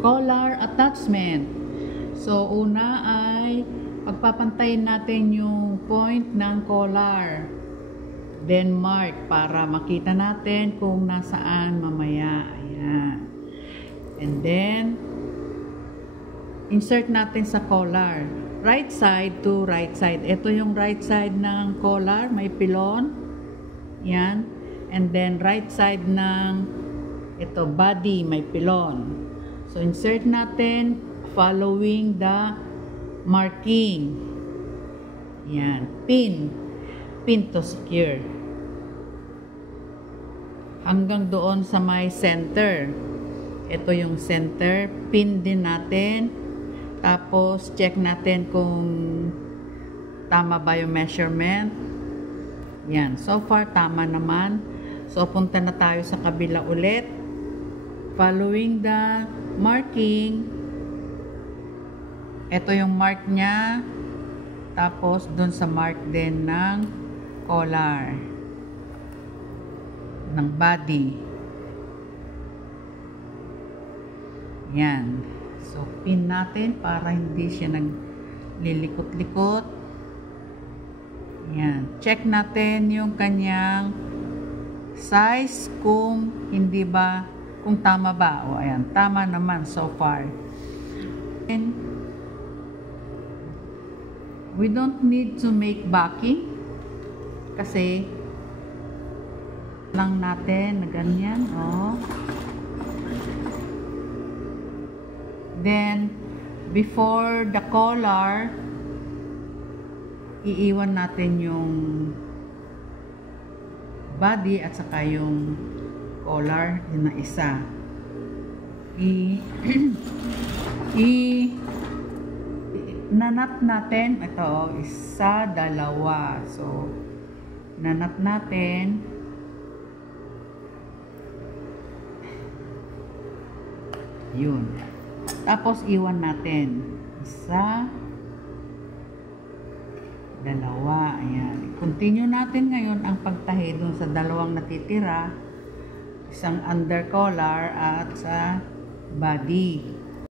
collar attachment. So, una ay pagpapantayin natin yung point ng collar. Then, mark para makita natin kung nasaan mamaya. Ayan. And then, insert natin sa collar. Right side to right side. Ito yung right side ng collar. May pilon. Yan. And then, right side ng ito, body. May pilon. So, insert natin following the marking. Yan. Pin. Pin to secure. Hanggang doon sa may center. Ito yung center. Pin din natin. Tapos, check natin kung tama ba yung measurement. Yan. So far, tama naman. So, punta na tayo sa kabila ulit. Following the marking. Ito yung mark niya. Tapos, dun sa mark din ng collar. Ng body. Yan. So, pin natin para hindi siya naglilikot-likot. Yan. Check natin yung kanyang size kung hindi ba, kung tama ba. O, ayan. Tama naman so far. And we don't need to make backing kasi lang natin na ganyan. Oh. Then, before the collar, iiwan natin yung body at saka yung collar, yun na isa. Nanat natin, ito, isa, dalawa. So, nanat natin. Yun. Tapos, iwan natin. Isa, dalawa. Ayan. Continue natin ngayon ang pagtahi dun sa dalawang natitira. Isang under collar at sa body.